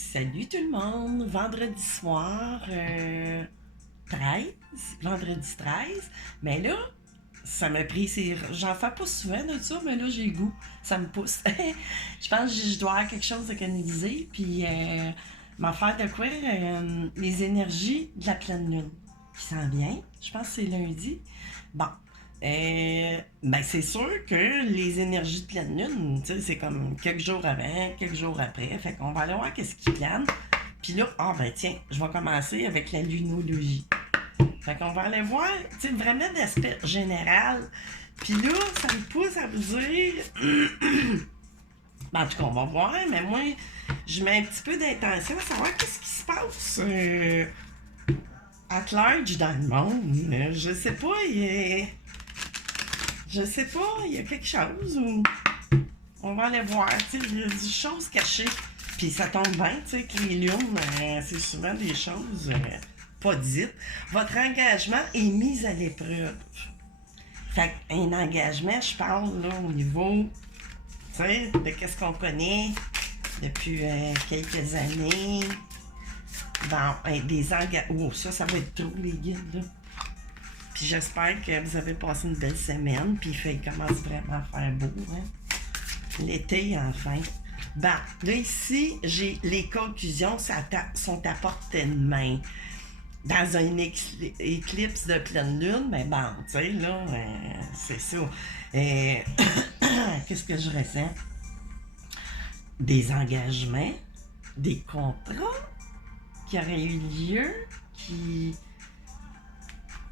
Salut tout le monde, vendredi soir 13, vendredi 13, mais là, ça m'a pris, j'en fais pas souvent de ça, mais là j'ai le goût, ça me pousse. Je pense que je dois avoir quelque chose à canaliser, puis m'en faire de quoi, les énergies de la pleine lune qui s'en vient, je pense que c'est lundi. Bon, ben c'est sûr que les énergies de pleine lune, tu sais, c'est comme quelques jours avant, quelques jours après. Fait qu'on va aller voir qu'est-ce qui plane. Puis là, ah ben tiens, je vais commencer avec la lunologie. Fait qu'on va aller voir, tu sais, vraiment d'aspect général. Puis là, ça me pousse à vous dire... Ben, en tout cas, on va voir, mais moi, je mets un petit peu d'intention à savoir qu'est-ce qui se passe at large dans le monde. Je sais pas, je sais pas, il y a quelque chose où on va aller voir, tu sais, il y a des choses cachées. Puis ça tombe bien, tu sais, que les lunes, c'est souvent des choses pas dites. Votre engagement est mis à l'épreuve. Fait qu'un engagement, je parle là au niveau, tu sais, de qu'est-ce qu'on connaît depuis quelques années. Bon, des engagements. Oh, ça va être trop, les guides, là. Puis j'espère que vous avez passé une belle semaine, puis il commence vraiment à faire beau, hein? L'été, enfin. Bon, là, ici, j'ai les conclusions sont à portée de main. Dans un éclipse de pleine lune, mais bon, tu sais, là, c'est ça. Qu'est-ce que je ressens? Des engagements, des contrats qui auraient eu lieu, qui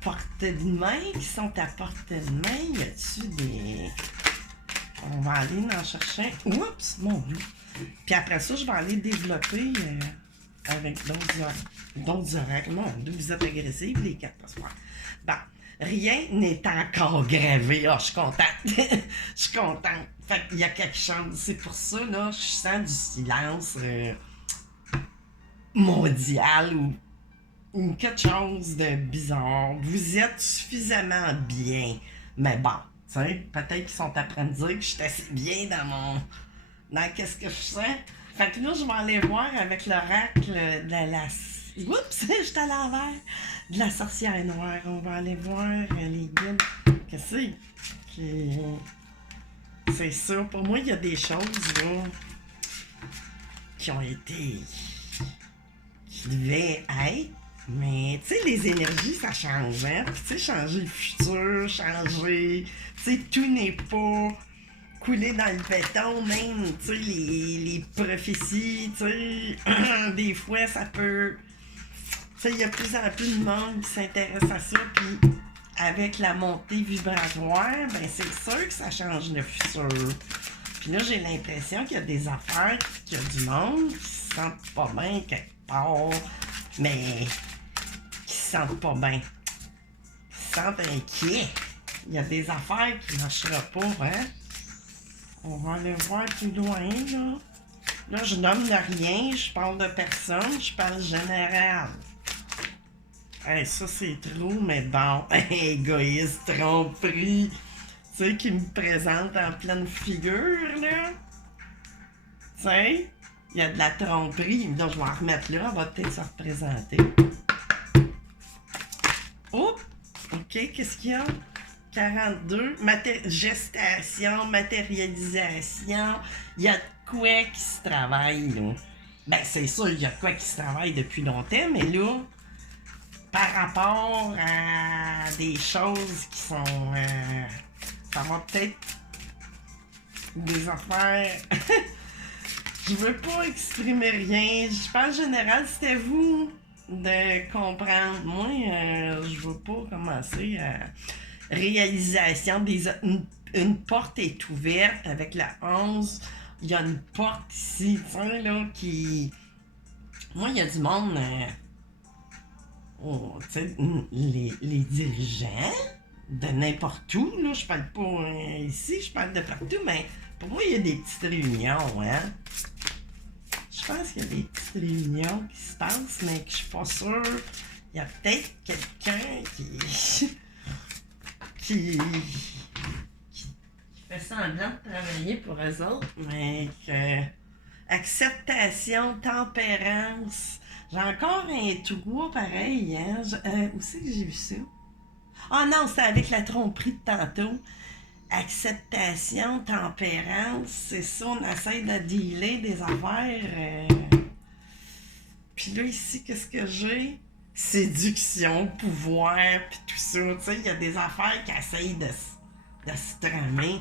portée de main, qui sont à portée de main. Y a-tu des... On va aller en chercher un. Oups, mon Dieu. Puis après ça, je vais aller développer avec d'autres oracles. Mon Dieu, vous êtes agressifs, les quatre ce soir. Bon, rien n'est encore gravé. Ah, je suis contente. Je suis contente. Fait qu'il y a quelque chose. C'est pour ça, là, je sens du silence mondial ou quelque chose de bizarre. Vous êtes suffisamment bien. Mais bon, tu sais, peut-être qu'ils sont en train de dire que je suis assez bien dans qu'est-ce que je sens. Fait que là, je vais aller voir avec l'oracle de la... Oups, j'étais à l'envers. De la sorcière noire. On va aller voir les guides. Qu'est-ce que c'est ça. Pour moi, il y a des choses, là, qui ont été... qui devaient être. Mais, tu sais, les énergies, ça change, hein? Puis, tu sais, changer le futur, changer... Tu sais, tout n'est pas coulé dans le béton, même, tu sais, les prophéties, tu sais, des fois, ça peut... Tu sais, il y a de plus en plus de monde qui s'intéresse à ça, puis avec la montée vibratoire, ben c'est sûr que ça change le futur. Puis là, j'ai l'impression qu'il y a des affaires, qu'il y a du monde qui se sentent pas bien quelque part, mais qui se sentent pas bien, qui se sentent inquiets. Il y a des affaires qui ne marcheront pas, hein? On va aller voir plus loin, là. Là, je nomme rien, je parle de personne, je parle général. Hey, ça, c'est trop, mais bon, égoïste, tromperie. Tu sais, qui me présente en pleine figure, là. Tu sais, il y a de la tromperie. Donc, je vais en remettre là, elle va peut-être se représenter. Oh! OK, qu'est-ce qu'il y a? 42, gestation, matérialisation, il y a de quoi qui se travaille, là. Ben, c'est sûr, il y a de quoi qui se travaille depuis longtemps, mais là, par rapport à des choses qui sont... ça va peut-être... des affaires... Je veux pas exprimer rien. Je pense en général, c'était vous de comprendre. Moi, je veux pas commencer à... Réalisation une porte est ouverte avec la 11. Il y a une porte ici, tu sais, là, qui... Moi, il y a du monde... oh, tu sais, les dirigeants de n'importe où, là, je parle pas ici, je parle de partout, mais pour moi, il y a des petites réunions, hein. Je pense qu'il y a des petites réunions qui se passent, mais que je suis pas sûre. Il y a peut-être quelqu'un qui fait semblant de travailler pour eux autres, mais que Acceptation, tempérance. J'ai encore un 3 pareil, hein? Où c'est que j'ai vu ça? Ah non, c'était avec la tromperie de tantôt. Acceptation, tempérance, c'est ça, on essaie de dealer des affaires. Puis là, ici, qu'est-ce que j'ai? Séduction, pouvoir, puis tout ça. Tu sais, il y a des affaires qui essayent de se tramer.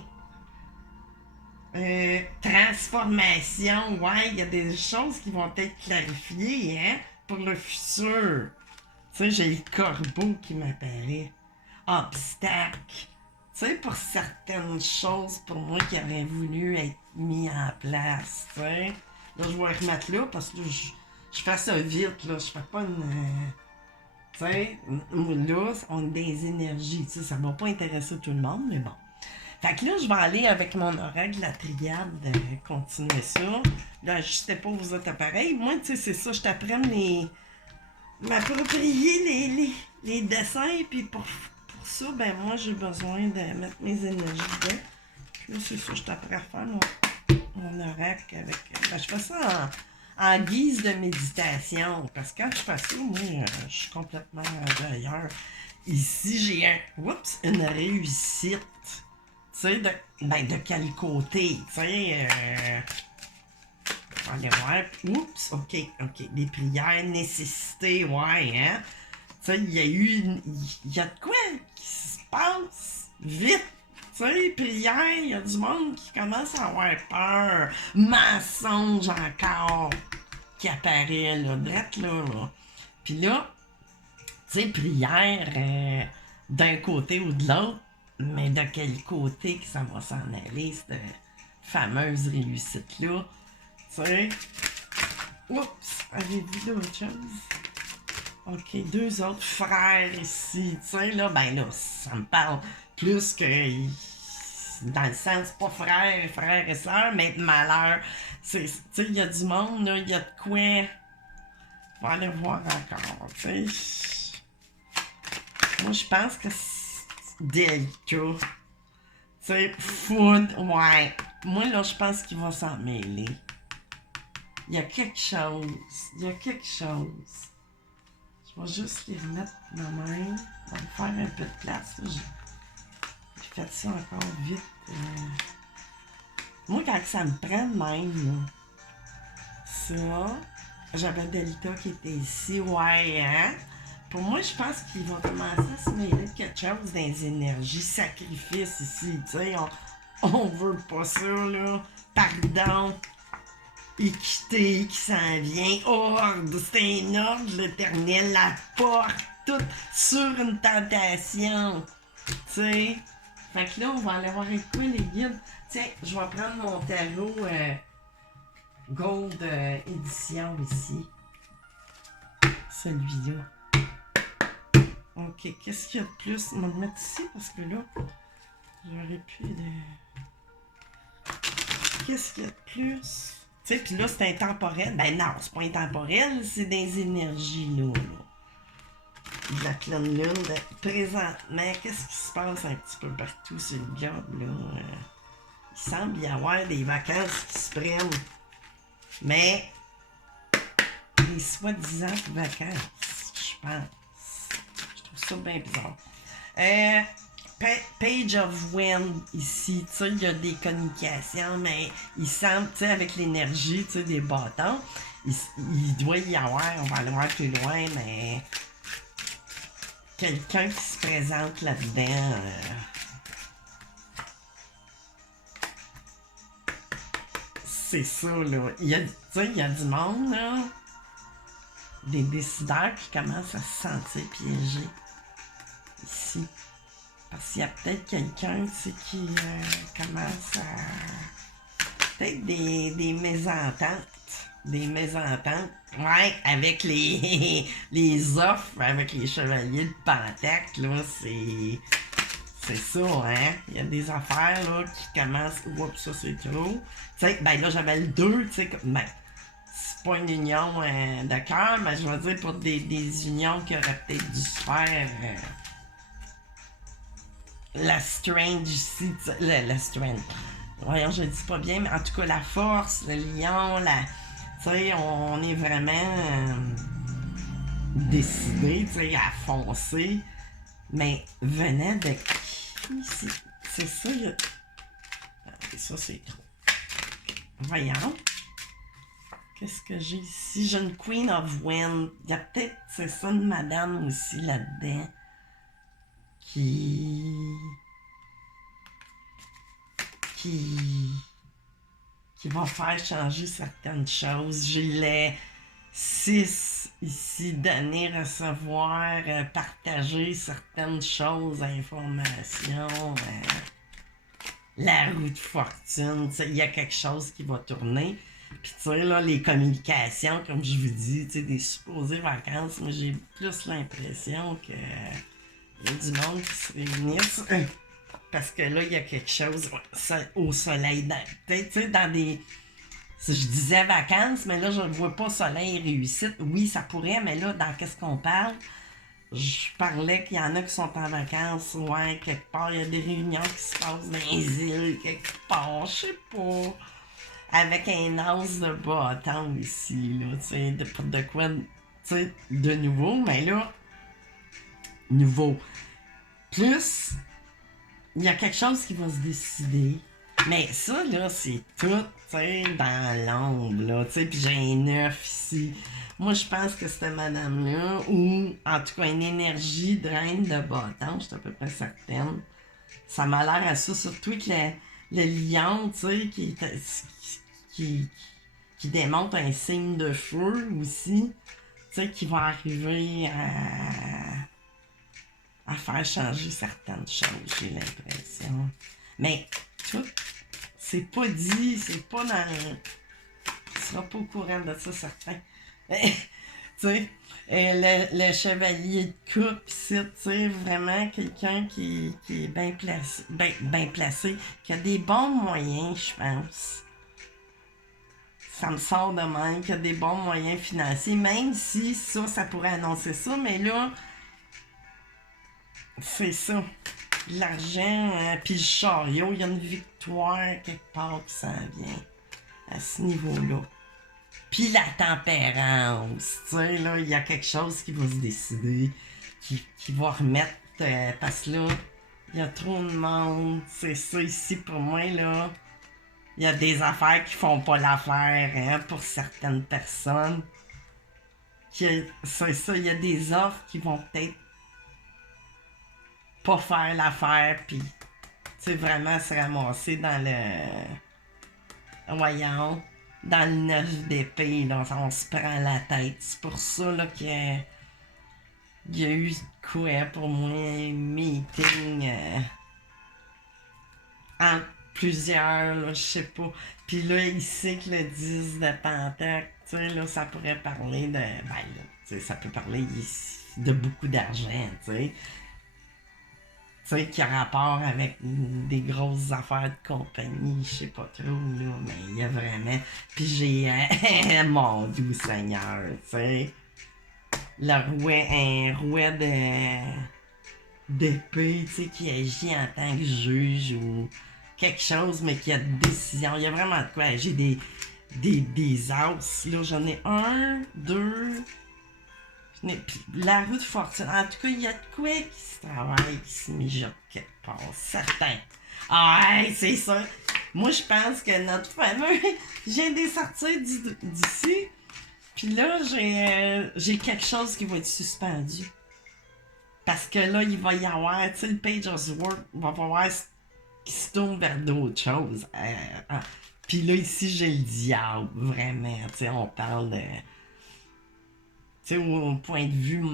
Transformation, ouais, il y a des choses qui vont être clarifiées, hein, pour le futur. Tu sais, j'ai le corbeau qui m'apparaît. Obstacle. Tu sais, pour certaines choses, pour moi, qui auraient voulu être mis en place, tu sais. Là, je vais remettre là, parce que là, je fais ça vite, là. Je fais pas une... tu sais, là, on a des énergies, tu sais, ça va pas intéresser tout le monde, mais bon. Fait que là, je vais aller avec mon oracle, la triade, continuer ça. Là, ajustez pas vos autres appareils. Moi, tu sais, c'est ça, je t'apprends m'approprier les dessins, puis pour ça, ben moi, j'ai besoin de mettre mes énergies dedans. Puis là, c'est ça, je t'apprends à faire mon oracle avec... Ben, je fais ça en guise de méditation, parce que quand je fais ça, moi, je suis complètement ailleurs. Ici, j'ai une réussite. Tu sais, de quel côté, tu sais, on va aller voir, oups, ok, des prières, nécessité, ouais, hein, tu sais, il y a de quoi qui se passe vite, tu sais, prières, il y a du monde qui commence à avoir peur, mensonge encore, qui apparaît, là, drette, là, puis là, tu sais, prière, d'un côté ou de l'autre, mais de quel côté que ça va s'en aller, cette fameuse réussite-là? Tu sais? Oups! Avez-vous vu d'autres choses? Ok, 2 autres frères ici. Tu sais, là, ben là, ça me parle plus que... Dans le sens, pas frère et sœur, mais de malheur. Tu sais, il y a du monde, là, il y a de quoi... On va aller voir encore, tu sais. Moi, je pense que délicat. Tu sais, food, ouais. Moi, là, je pense qu'il va s'en mêler. Il y a quelque chose. Je vais juste les remettre de même. On va me faire un peu de place. J'ai fait ça encore vite. Moi, quand ça me prend de même, là, ça, j'avais Delta qui était ici. Ouais, hein? Pour moi, je pense qu'il va commencer à se mêler de quelque chose dans les énergies, sacrifice ici, tu sais, on veut pas ça, là. Pardon, équité qui s'en vient, ordre, c'est un ordre, l'éternel, la porte, tout sur une tentation, tu sais. Fait que là, on va aller voir avec quoi les guides. Tiens, je vais prendre mon tarot Gold édition ici. Celui-là. Ok, qu'est-ce qu'il y a de plus? On va le mettre ici parce que là, j'aurais pu de... Qu'est-ce qu'il y a de plus? Tu sais, puis là, c'est intemporel. Ben non, c'est pas intemporel, c'est des énergies, là. De la pleine lune. Présentement, qu'est-ce qui se passe un petit peu partout sur le globe, là? Il semble y avoir des vacances qui se prennent. Mais, des soi-disant vacances, je pense. Ça bien bizarre. Page of Wind ici, tu sais, il y a des communications, mais il semble, tu sais, avec l'énergie, tu sais, des bâtons, il doit y avoir, on va aller voir plus loin, mais quelqu'un qui se présente là-dedans. C'est ça, là. Tu sais, il y a du monde, là. Des décideurs qui commencent à se sentir piégés. Ici. Parce qu'il y a peut-être quelqu'un, tu sais, qui commence à... Peut-être des mésententes. Des mésententes. Ouais, avec les offres, avec les chevaliers de Pentacle, là, c'est ça, hein? Il y a des affaires, là, qui commencent... Oups, ça, c'est trop. Tu sais, ben là, j'avais le 2, tu sais, ben... C'est pas une union de cœur, mais je veux dire pour des unions qui auraient peut-être dû se faire... la strange ici, la strange. voyons, je le dis pas bien, mais en tout cas, la force, le lion, tu sais, on est vraiment décidé, tu sais, à foncer. Mais venait de qui? C'est ça, ça, c'est trop. Voyons. Qu'est-ce que j'ai ici? J'ai une Queen of Wind. Il y a peut-être, c'est ça, une madame aussi là-dedans. Qui... qui va faire changer certaines choses. J'ai les 6 ici, donner, recevoir, partager certaines choses, informations, la roue de fortune, il y a quelque chose qui va tourner. Puis tu sais, là, les communications, comme je vous dis, tu sais, des supposées vacances, mais j'ai plus l'impression que y a du monde qui se réunissent. Parce que là, il y a quelque chose au soleil. Tu sais, dans des... Si je disais vacances, mais là, je ne vois pas soleil et réussite. Oui, ça pourrait, mais là, dans qu'est-ce qu'on parle? Je parlais qu'il y en a qui sont en vacances, ouais, quelque part. Il y a des réunions qui se passent dans les îles, quelque part, je sais pas. Avec un as de bâton ici, là, tu sais, de quoi, tu sais, de nouveau, mais là, nouveau. Plus, il y a quelque chose qui va se décider. Mais ça, là, c'est tout, tu sais, dans l'ombre, là, tu sais, puis j'ai un 9 ici. Moi, je pense que cette madame-là, ou en tout cas une énergie de reine de bâton, je suis à peu près certaine. Ça m'a l'air à ça, surtout que le lion, tu sais, qui démontre un signe de feu aussi, tu sais, qui va arriver à faire changer certaines choses, j'ai l'impression. Mais tout, c'est pas dit, c'est pas dans... Tu seras pas au courant de ça, certain. Tu sais, le chevalier de coupe ici, tu sais, vraiment quelqu'un qui est bien placé, ben placé, qui a des bons moyens, je pense. Ça me sort de même, qui a des bons moyens financiers, même si ça pourrait annoncer ça, mais là, c'est ça. L'argent, puis le chariot, il y a une victoire quelque part qui s'en vient à ce niveau-là. Puis la tempérance, tu sais, là, il y a quelque chose qui va se décider, qui va remettre, parce que là, il y a trop de monde, c'est ça ici pour moi, là. Il y a des affaires qui font pas l'affaire, hein, pour certaines personnes. C'est ça, il y a des offres qui vont peut-être pas faire l'affaire, puis, tu sais, vraiment se ramasser dans voyons, dans le 9 d'épée, là, on se prend la tête. C'est pour ça, là, qu'il y a eu quoi, pour moi, meeting entre plusieurs, là, je sais pas. Puis là, il sait que le 10 de Pentacle, tu sais, là, ça pourrait parler de, ben là, tu sais, ça peut parler ici de beaucoup d'argent, tu sais. Tu sais, qui a rapport avec des grosses affaires de compagnie, je sais pas trop, là, mais il y a vraiment... Puis j'ai mon doux Seigneur, tu sais, un rouet d'épée, tu sais, qui agit en tant que juge ou quelque chose, mais qui a de décision. Il y a vraiment de quoi. J'ai des as, là, j'en ai un, deux... La roue de fortune. En tout cas, il y a de quoi qui se travaille, qui se mijote quelque part. Certain. Ah, ouais, c'est ça. Moi, je pense que notre fameux... Je viens de sortir d'ici. Puis là, j'ai quelque chose qui va être suspendu. Parce que là, il va y avoir... Tu sais, le Page of Sword va voir qui se tourne vers d'autres choses. Puis là, ici, j'ai le diable. Vraiment. Tu sais, on parle de... Tu sais, au point de vue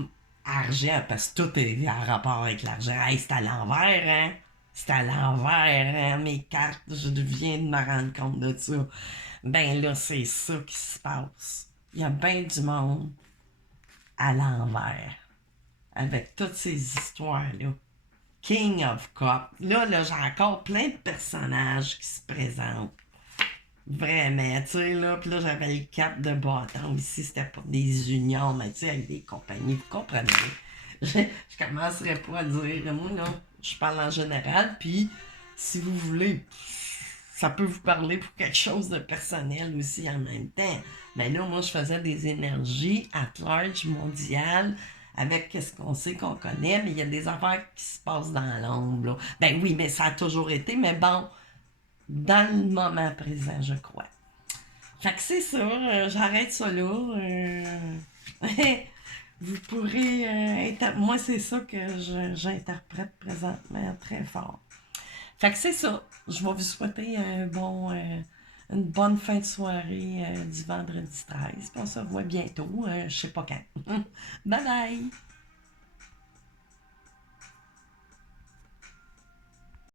argent, parce que tout est en rapport avec l'argent. Hey, c'est à l'envers, hein? C'est à l'envers, hein? Mes cartes, je viens de me rendre compte de ça. Ben là, c'est ça qui se passe. Il y a bien du monde à l'envers. Avec toutes ces histoires-là. King of Cups. Là, j'ai encore plein de personnages qui se présentent. Vraiment, tu sais, là, puis là, j'avais le cap de bâton. Ici, c'était pour des unions, mais tu sais, avec des compagnies, vous comprenez. Je commencerai pas à dire, moi, là, je parle en général, puis si vous voulez, ça peut vous parler pour quelque chose de personnel aussi en même temps. Mais là, moi, je faisais des énergies at large, mondiales, avec ce qu'on sait qu'on connaît, mais il y a des affaires qui se passent dans l'ombre, là. Ben oui, mais ça a toujours été, mais bon, dans le moment présent, je crois. Fait que c'est ça, j'arrête ça là. Vous pourrez... moi, c'est ça que j'interprète présentement très fort. Fait que c'est ça. Je vais vous souhaiter une bonne fin de soirée du vendredi 13. Puis on se revoit bientôt. Je sais pas quand. Bye bye!